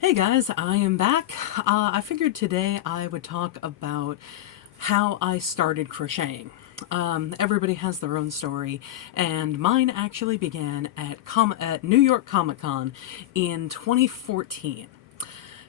Hey guys, I am back. I figured today I would talk about how I started crocheting. Everybody has their own story, and mine actually began at New York Comic Con in 2014.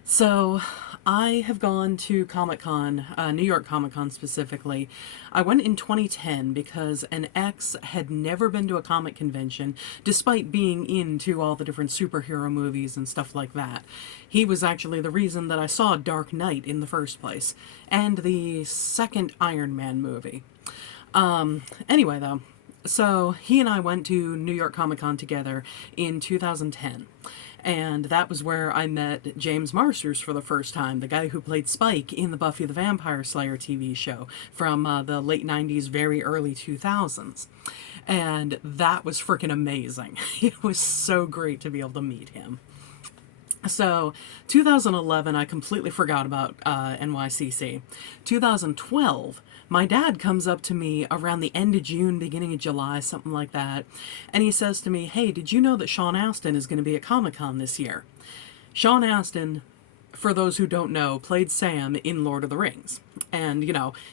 So I have gone to Comic Con, New York Comic Con specifically. I went in 2010 because an ex had never been to a comic convention, despite being into all the different superhero movies and stuff like that. He was actually the reason that I saw Dark Knight in the first place, and the second Iron Man movie. Anyway, though, so he and I went to New York Comic Con together in 2010. And that was where I met James Marsters for the first time, the guy who played Spike in the Buffy the Vampire Slayer TV show from the late 90s, very early 2000s. And that was freaking amazing. It was so great to be able to meet him. So, 2011, I completely forgot about NYCC. 2012, my dad comes up to me around the end of June, beginning of July, something like that, and he says to me, "Hey, did you know that Sean Astin is going to be at Comic-Con this year?" Sean Astin, for those who don't know, played Sam in Lord of the Rings. And,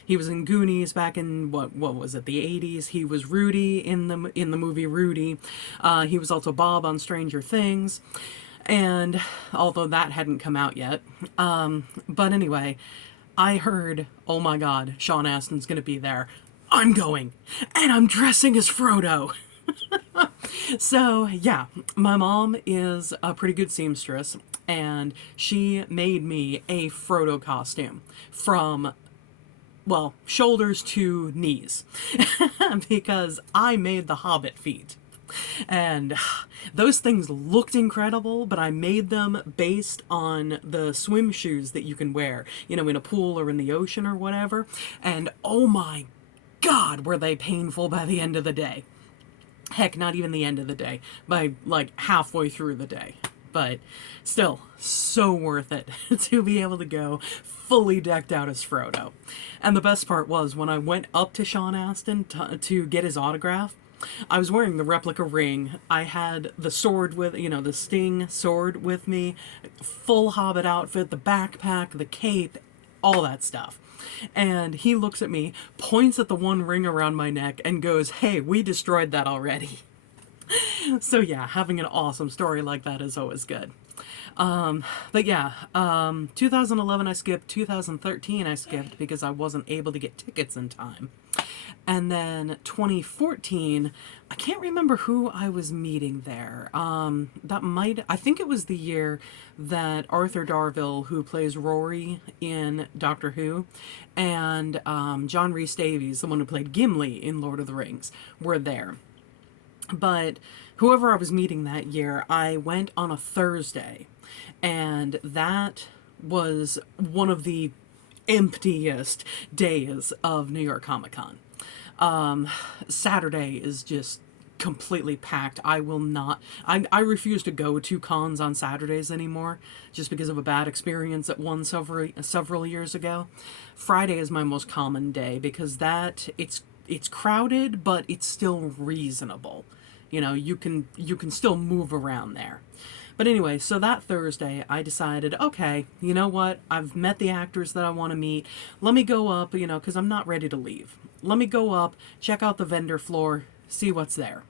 he was in Goonies back in, what was it, the 80s. He was Rudy in the movie Rudy. He was also Bob on Stranger Things. And although that hadn't come out yet. But anyway, I heard, oh my god, Sean Astin's going to be there. I'm going. And I'm dressing as Frodo. So, yeah, my mom is a pretty good seamstress. And she made me a Frodo costume from, well, shoulders to knees. Because I made the Hobbit feet. And those things looked incredible, but I made them based on the swim shoes that you can wear, in a pool or in the ocean or whatever. And oh my god, were they painful by the end of the day. Heck, not even the end of the day, by like halfway through the day. But still, so worth it to be able to go fully decked out as Frodo. And the best part was when I went up to Sean Astin to get his autograph, I was wearing the replica ring. I had the sword with, the Sting sword with me, full Hobbit outfit, the backpack, the cape, all that stuff. And he looks at me, points at the one ring around my neck, and goes, "Hey, we destroyed that already." So yeah, having an awesome story like that is always good. But yeah, 2011 I skipped, 2013 I skipped because I wasn't able to get tickets in time. And then 2014, I can't remember who I was meeting there. I think it was the year that Arthur Darvill, who plays Rory in Doctor Who, and John Rhys Davies, the one who played Gimli in Lord of the Rings, were there. But whoever I was meeting that year, I went on a Thursday, and that was one of the emptiest days of New York Comic Con. Saturday is just completely packed. I will not, I refuse to go to cons on Saturdays anymore, just because of a bad experience at one several years ago. Friday is my most common day because it's crowded, but it's still reasonable. You can still move around there. But anyway, so that Thursday, I decided, okay, you know what? I've met the actors that I want to meet. Let me go up, because I'm not ready to leave. Let me go up, check out the vendor floor, see what's there.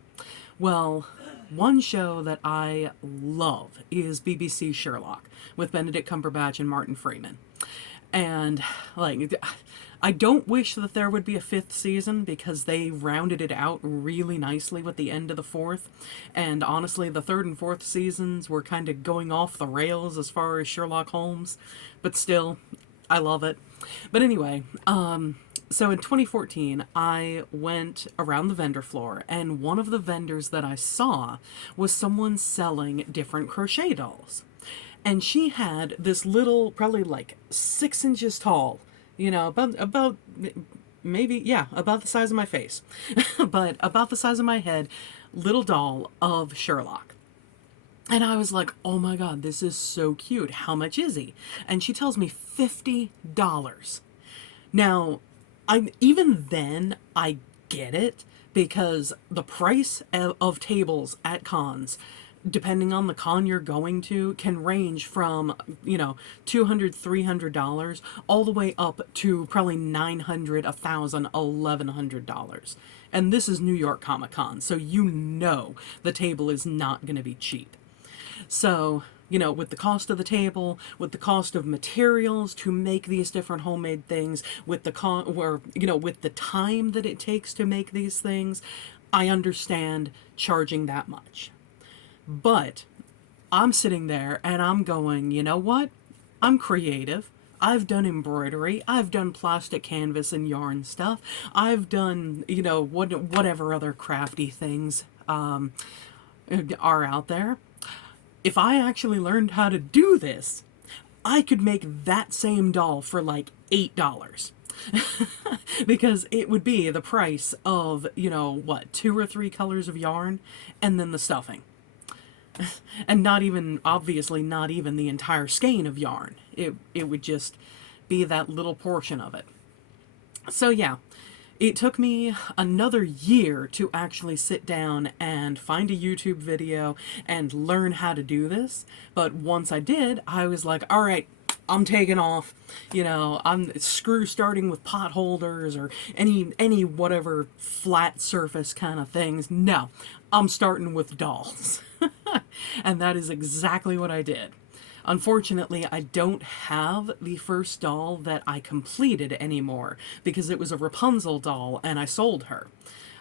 Well, one show that I love is BBC Sherlock with Benedict Cumberbatch and Martin Freeman. And, I don't wish that there would be a fifth season because they rounded it out really nicely with the end of the fourth. And honestly, the third and fourth seasons were kind of going off the rails as far as Sherlock Holmes. But still, I love it. But anyway, so in 2014, I went around the vendor floor, and one of the vendors that I saw was someone selling different crochet dolls. And she had this little, probably like 6 inches tall, about maybe, yeah, about the size of my face, but about the size of my head, little doll of Sherlock. And I was like, oh my god, this is so cute. How much is he? And she tells me $50. Now, even then, I get it, because the price of tables at cons depending on the con you're going to, can range from, $200, $300 all the way up to probably $900, $1,000, $1,100. And this is New York Comic Con, so the table is not going to be cheap. So, with the cost of the table, with the cost of materials to make these different homemade things, with with the time that it takes to make these things, I understand charging that much. But I'm sitting there and I'm going, you know what? I'm creative. I've done embroidery. I've done plastic canvas and yarn stuff. I've done, whatever other crafty things are out there. If I actually learned how to do this, I could make that same doll for like $8. Because it would be the price of, 2 or 3 colors of yarn and then the stuffing. And obviously not even the entire skein of yarn. It would just be that little portion of it. So yeah, it took me another year to actually sit down and find a YouTube video and learn how to do this. But once I did, I was like, all right, I'm taking off. I'm starting with pot holders or any whatever flat surface kind of things. No, I'm starting with dolls. And that is exactly what I did. Unfortunately, I don't have the first doll that I completed anymore because it was a Rapunzel doll and I sold her.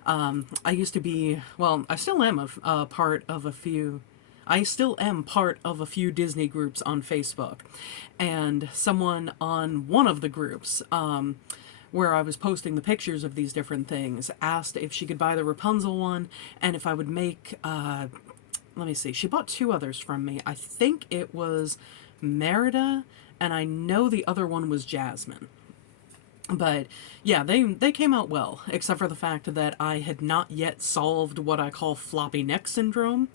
I used to be, well, I still am part of a few Disney groups on Facebook. And someone on one of the groups, where I was posting the pictures of these different things, asked if she could buy the Rapunzel one and if I would make, let me see, she bought 2 others from me. I think it was Merida, and I know the other one was Jasmine. But yeah, they came out well, except for the fact that I had not yet solved what I call floppy neck syndrome,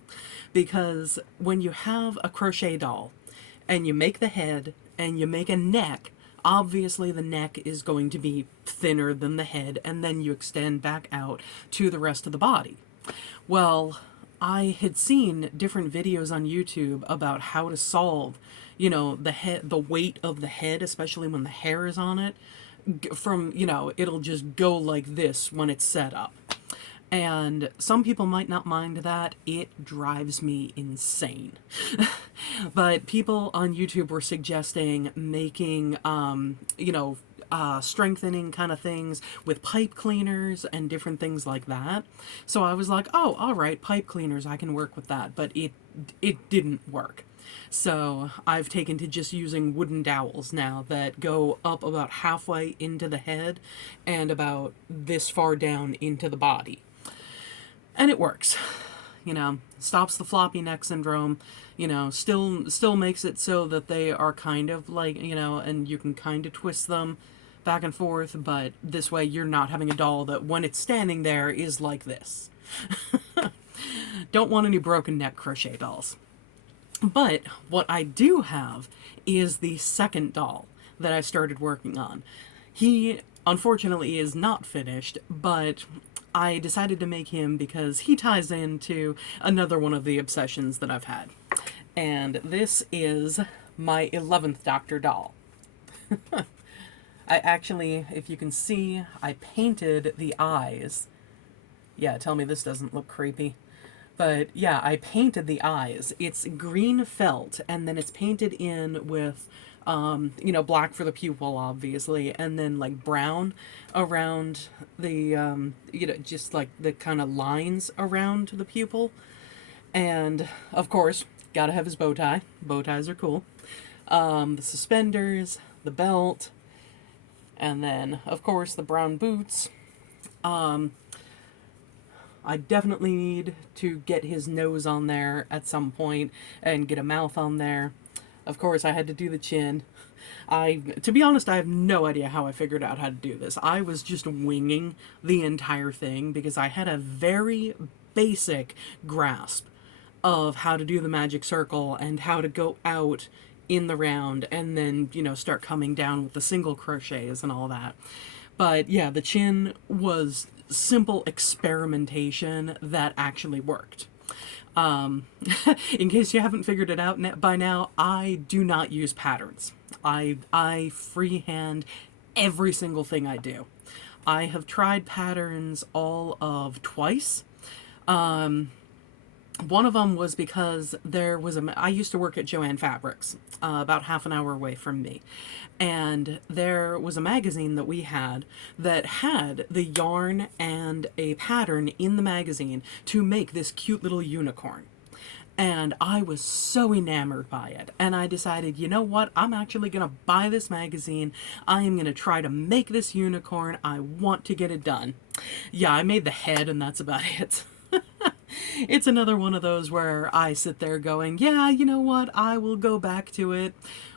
because when you have a crochet doll and you make the head and you make a neck, obviously the neck is going to be thinner than the head, and then you extend back out to the rest of the body. Well, I had seen different videos on YouTube about how to solve, the weight of the head, especially when the hair is on it, from, it'll just go like this when it's set up. And some people might not mind that. It drives me insane. But people on YouTube were suggesting making, strengthening kind of things with pipe cleaners and different things like that. So I was like, oh, all right, pipe cleaners, I can work with that. But it didn't work. So I've taken to just using wooden dowels now that go up about halfway into the head and about this far down into the body. And it works. Stops the floppy neck syndrome, still makes it so that they are kind of like, and you can kind of twist them back and forth, but this way you're not having a doll that when it's standing there is like this. Don't want any broken neck crochet dolls. But what I do have is the second doll that I started working on. He, unfortunately, is not finished, but I decided to make him because he ties into another one of the obsessions that I've had. And this is my 11th Doctor doll. I actually, if you can see, I painted the eyes. Yeah, tell me this doesn't look creepy. But yeah, I painted the eyes. It's green felt, and then it's painted in with, black for the pupil, obviously, and then like brown around the, just like the kind of lines around the pupil. And of course, gotta have his bow tie. Bow ties are cool. The suspenders, the belt, and then, of course, the brown boots. I definitely need to get his nose on there at some point and get a mouth on there. Of course, I had to do the chin. To be honest, I have no idea how I figured out how to do this. I was just winging the entire thing because I had a very basic grasp of how to do the magic circle and how to go out in the round and then, start coming down with the single crochets and all that. But yeah, the chin was simple experimentation that actually worked. In case you haven't figured it out by now, I do not use patterns. I freehand every single thing I do. I have tried patterns all of twice. One of them was because I used to work at Joann Fabrics, about half an hour away from me. And there was a magazine that we had that had the yarn and a pattern in the magazine to make this cute little unicorn. And I was so enamored by it. And I decided, you know what? I'm actually going to buy this magazine. I am going to try to make this unicorn. I want to get it done. Yeah, I made the head and that's about it. It's another one of those where I sit there going, yeah, you know what? I will go back to it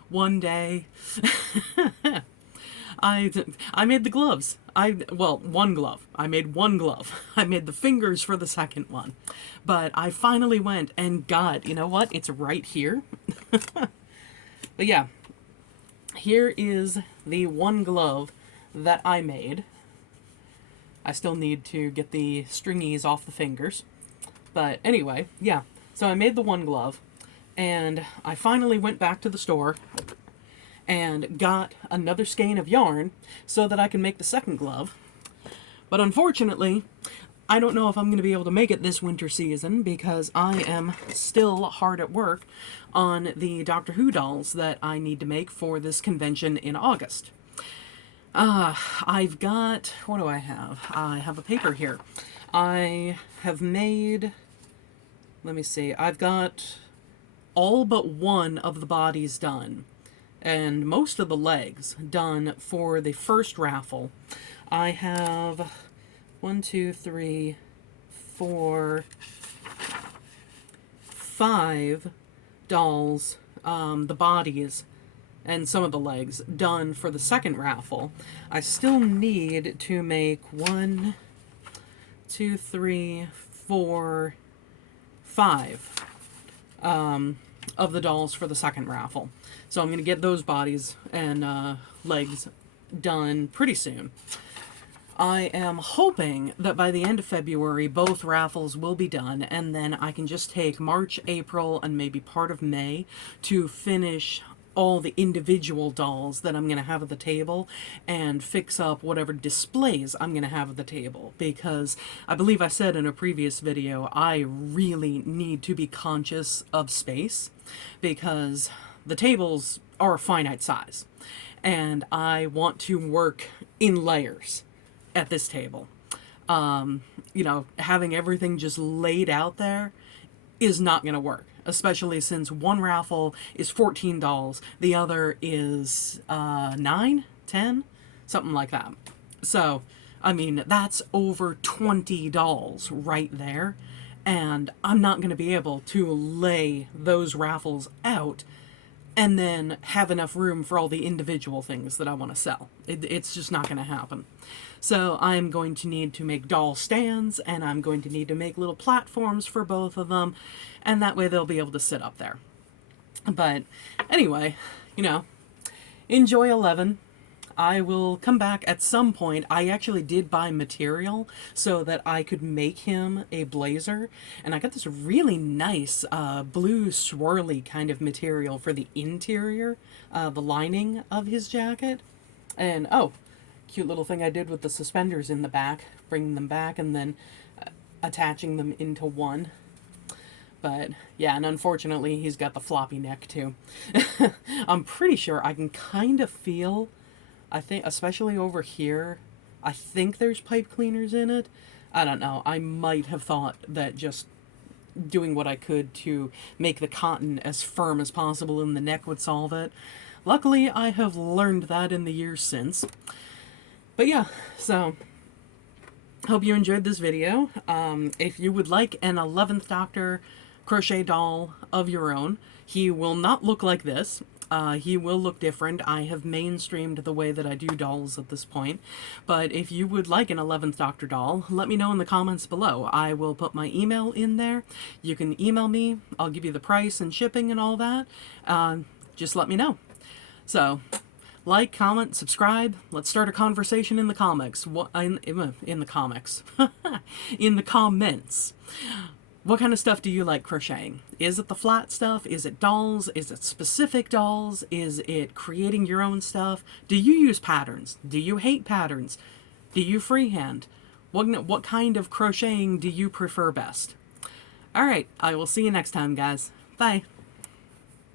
one day. I made the gloves. One glove. I made one glove. I made the fingers for the second one. But I finally went and got, you know what? It's right here. But yeah, here is the one glove that I made. I still need to get the stringies off the fingers. But anyway, yeah. So I made the one glove, and I finally went back to the store and got another skein of yarn so that I can make the second glove. But unfortunately, I don't know if I'm going to be able to make it this winter season because I am still hard at work on the Doctor Who dolls that I need to make for this convention in August. I've got, what do I have? I have a paper here. I have made, let me see, I've got all but one of the bodies done and most of the legs done for the first raffle. I have 1, 2, 3, 4, 5 dolls, the bodies and some of the legs done for the second raffle. I still need to make 1, 2, 3, 4, 5 of the dolls for the second raffle. So I'm going to get those bodies and legs done pretty soon. I am hoping that by the end of February, both raffles will be done, and then I can just take March, April, and maybe part of May to finish all the individual dolls that I'm going to have at the table and fix up whatever displays I'm going to have at the table, because I believe I said in a previous video, I really need to be conscious of space because the tables are a finite size and I want to work in layers at this table. You know, having everything just laid out there is not going to work, especially since one raffle is 14 dolls, the other is 9, 10, something like that. So, I mean, that's over 20 dolls right there, and I'm not going to be able to lay those raffles out and then have enough room for all the individual things that I want to sell. It's just not going to happen. So I'm going to need to make doll stands, and I'm going to need to make little platforms for both of them, and that way they'll be able to sit up there. But anyway, you know, enjoy 11. I will come back at some point. I actually did buy material so that I could make him a blazer, and I got this really nice blue swirly kind of material for the interior, the lining of his jacket. And oh, cute little thing I did with the suspenders in the back, bringing them back and then attaching them into one. But yeah, and unfortunately he's got the floppy neck too. I'm pretty sure I can kind of feel, I think, especially over here, I think there's pipe cleaners in it. I don't know. I might have thought that just doing what I could to make the cotton as firm as possible in the neck would solve it. Luckily, I have learned that in the years since. But yeah, so hope you enjoyed this video. If you would like an 11th Doctor crochet doll of your own, he will not look like this. He will look different. I have mainstreamed the way that I do dolls at this point. But if you would like an 11th Doctor doll, let me know in the comments below. I will put my email in there. You can email me. I'll give you the price and shipping and all that. Just let me know. So, like, comment, subscribe. Let's start a conversation in the comics. In the comics. In the comments. What kind of stuff do you like crocheting? Is it the flat stuff? Is it dolls? Is it specific dolls? Is it creating your own stuff? Do you use patterns? Do you hate patterns? Do you freehand? What kind of crocheting do you prefer best? All right, I will see you next time, guys. Bye.